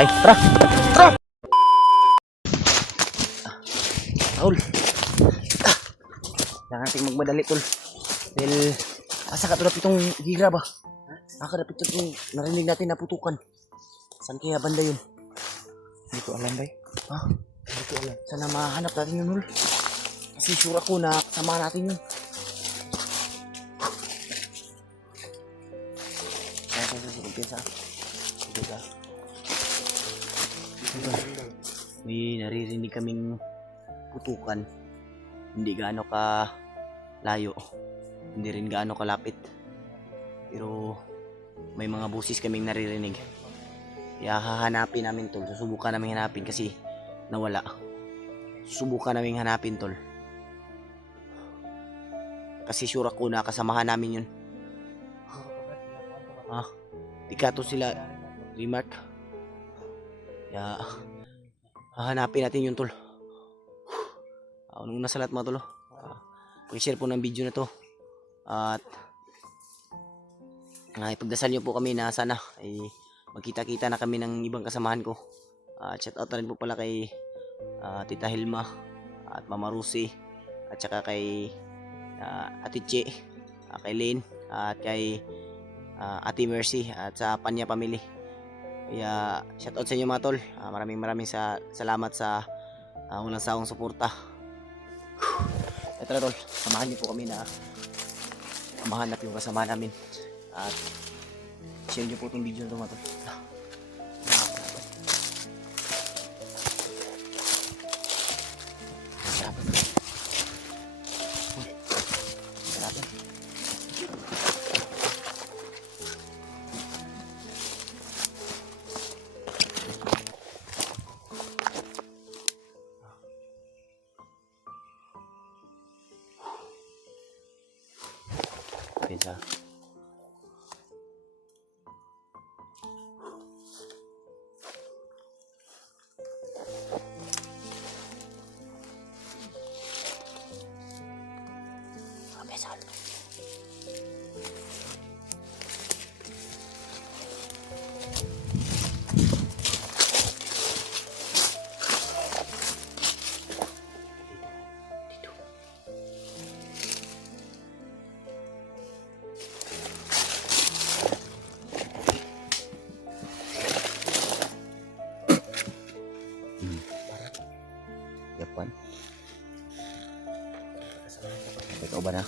Patay. Tara! Tara! Tol. Kailangan natin magmadali, tol. Dahil, asa ka tulad itong gira ba? Nakakadapit itong narinig natin na putukan. Saan kaya banda yun? Hindi ko alam, bay. Ha? Hindi ko alam. Sana mahanap natin yun, tol. Kasi sure ako na kasama natin yun. May naririnig kaming putukan. Hindi gaano ka layo. Hindi rin gaano kalapit. Pero may mga busis kaming naririnig. Kaya hahanapin namin, tol. Susubukan namin hanapin kasi nawala. Susubukan namin hanapin, tol. Kasi sure ako na kasamahan namin yun. Ah, Tikato sila, Remark. Kaya hahanapin natin yun, tol. Unang nasa lahat, mga tol. Pag-share po ng video na to. At ipagdasal nyo po kami na sana ay magkita-kita na kami ng ibang kasamahan ko. Shout out na rin po pala kay Tita Hilma at Mama Rusi at saka kay Ate Che, kay Lynn at kay Ate Mercy at sa Panya Family. Kaya shout out sa inyo, mga tol. Maraming salamat sa walang sawang suporta. Ito na, tol, samahan niyo po kami na mahanap yung kasama namin at share niyo po itong video na ito, mga tol. Bisa. Yapan. Ito ba na?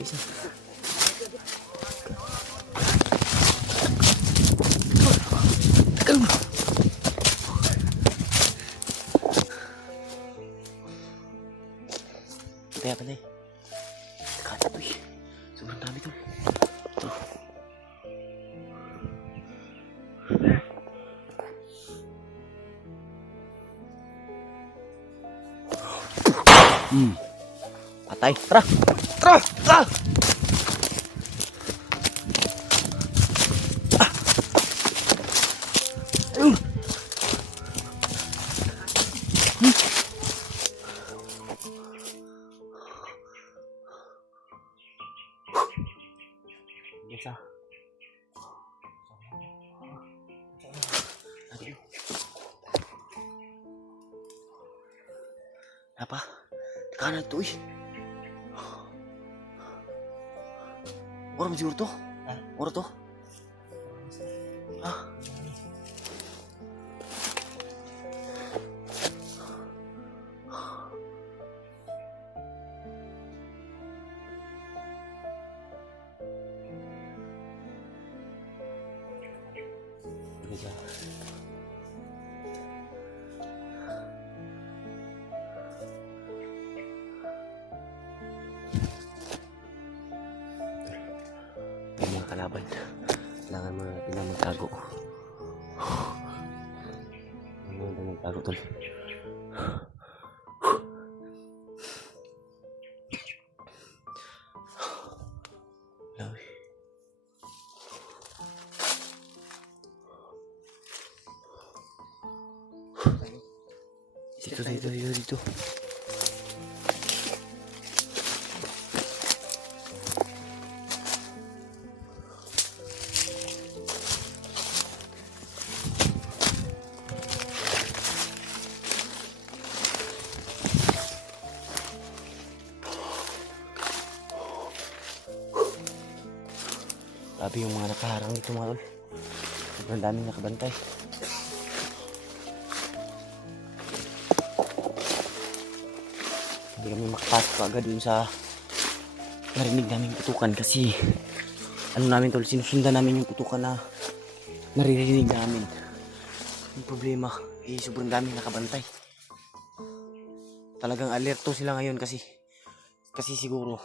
Pisa. Patay. Kata to eh. Sobrang dami to. Ito. Patay. Tara! Ayun! Bisa. Apa? Kanan tuh ih. Orang siguro to? Orang to? Kalaban, kailangan mo natin na magtago. Kailangan natin magtago, tol. Dito. Grabe yung mga nakaharang dito mga tol. Sobrang daming nakabantay. Hindi kami makapasok agad dun sa narinig naming putukan kasi ano namin tol, sinusundan namin yung putukan na naririnig namin. Yung problema, sobrang daming nakabantay. Talagang alerto sila ngayon kasi siguro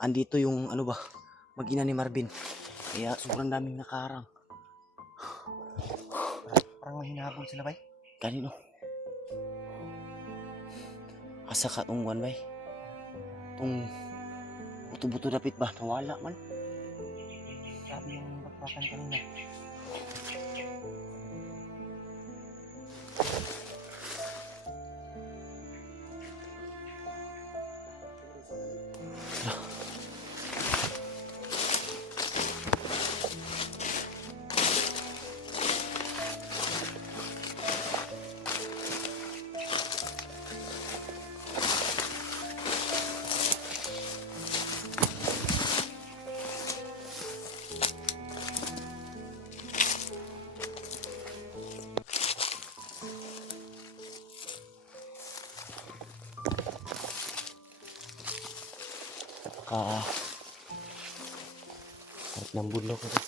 andito yung ano ba, mag-ina ni Marvin. Kaya sobrang daming nakaharang. Parang mahinahabol sila bay. Kanino? Asa ka tong one bay? Tong buto-buto dapit ba? Nawala man. Sabi yung bakbakan kanina. Sarap ng budlok ito.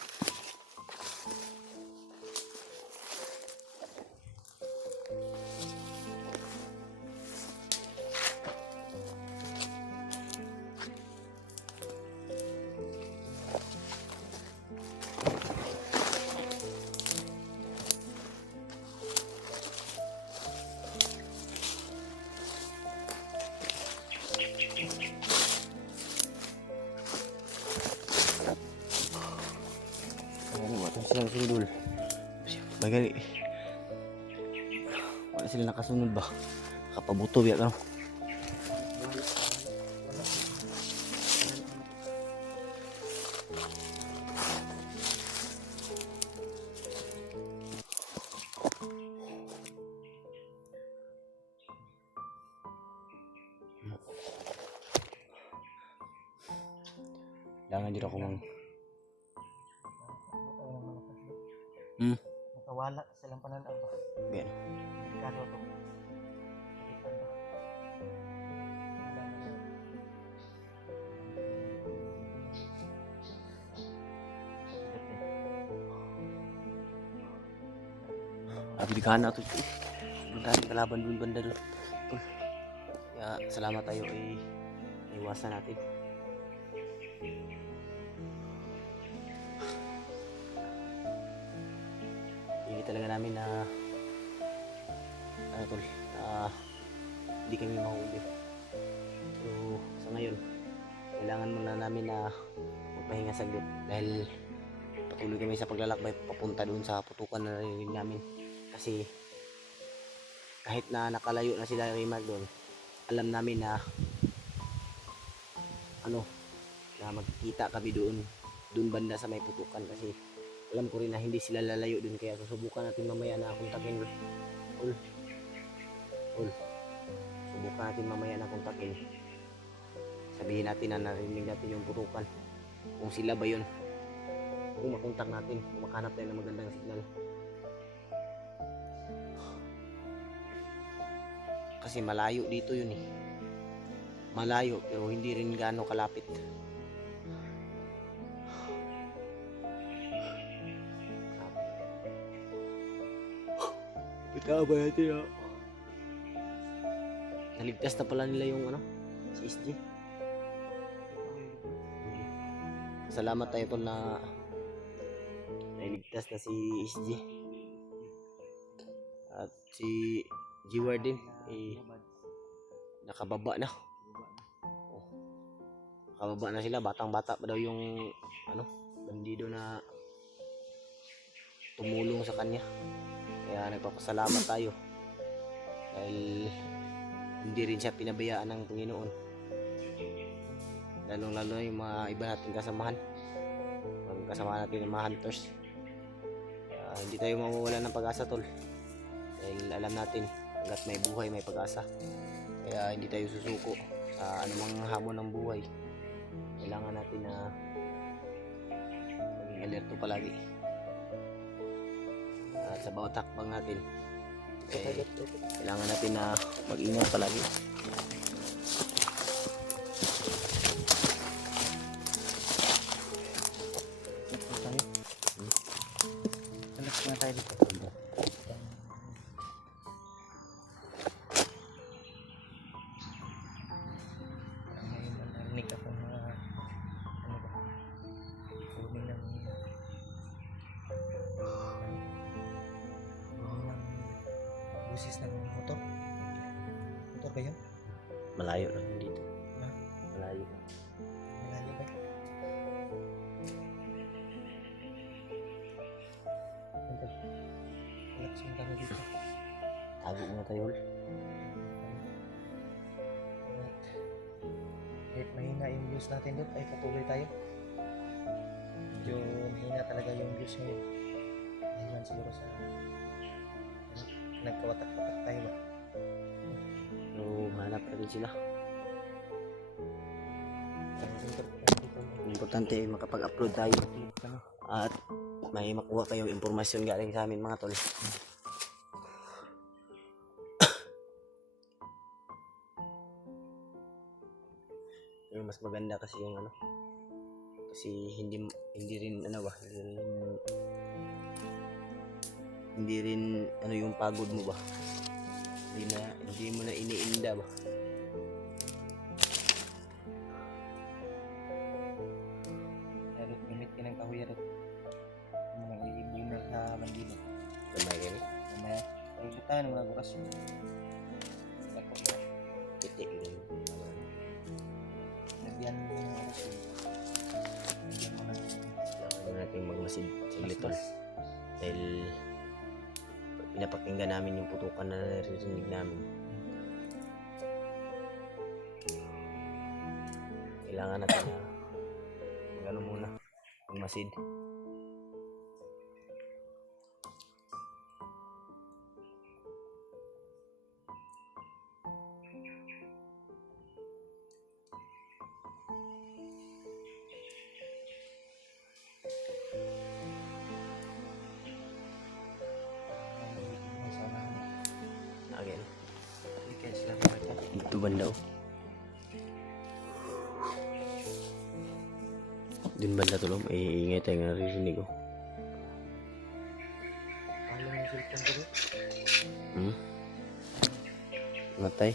Silang sundul. Bagali. Wala sila nakasunod ba? Kapabuto biya ka. Langan dito ako mang Nakawala silang pananaw ba? Ganyan. Delikado to. Abilikahan na ito. Buntahan kalaban dun banda dun. Kaya salamat tayo ay iwasan natin. Hindi talaga namin na ano tol, hindi kami mahuli. So sa ngayon, kailangan muna namin na magpahinga saglit dahil patuloy kami sa paglalakbay papunta doon sa putukan na narinig namin. Kasi kahit na nakalayo na sila Raymar doon, alam namin na na magkikita kami doon banda sa may putukan kasi alam ko rin na hindi sila lalayo doon kaya susubukan natin mamaya na kontakin ul subukan natin mamaya na kontakin, sabihin natin na narinig natin yung putukan kung sila ba yun, kung makontak natin, kung makahanap tayo ng magandang signal kasi malayo dito yun malayo pero hindi rin gaano kalapit. Bitaba natin naligtas na pala nila yung si SG. Salamat tayo tol na nailigtas na si SG at si G-Ward din nakababa na. Nakababa na sila, batang bata pa daw yung bandido na tumulong sa kanya. Kaya nagpapasalamat tayo Dahil hindi rin siya pinabayaan ng Panginoon. Lalo yung mga iba nating kasamahan. Ang kasama natin ng mga hunters. Hindi tayo mawawala ng pag-asa, tol. Dahil alam natin, hanggat may buhay, may pag-asa. Kaya hindi tayo susuko sa anumang hamon ng buhay. Kailangan natin na maging alerto palagi. At sa bawat hakbang natin, kailangan natin na mag-ingat palagi. Alas na tayo dito. Ngayon narinig ako mga ano ba? Tuloy ng busis ng motor. Motor ba yun? Malayo lang yun dito. Ha? Malayo. Malayo ba? Relax yung kami dito. Tago muna tayo, Hol. Kahit mahina yung views natin doon, ay patuloy tayo. Medyo mahina talaga yung views ngayon. Dahilan siguro sa nagkawatak-watak tayo ba? So, hanap na rin sila. Importante makapag-upload tayo at may makuha kayong impormasyon galing sa amin, mga tol. Yung mas maganda kasi yung ano, kasi hindi rin ano ba, hindi rin ano yung pagod mo ba, hindi mo na iniinda ba. Pero gamit ka ng kahoy rin. Mga iibunan sa bandilo. Kamay gani, Mamaya, pagod tayo ng mga oras. titik lang. Nagyan mo ng oras yun. Nagyan mo ng Kailangan natin magmasid saglit, tol. Dahil pinapakinggan namin yung putukan na naririnig namin. Kailangan natin na magano muna, magmasid. Again, weekends lang talaga. dito banda oh. Din banda tulong, may ingay tayong naririnig oh. Mahal yung cellphone ko rin. Matay.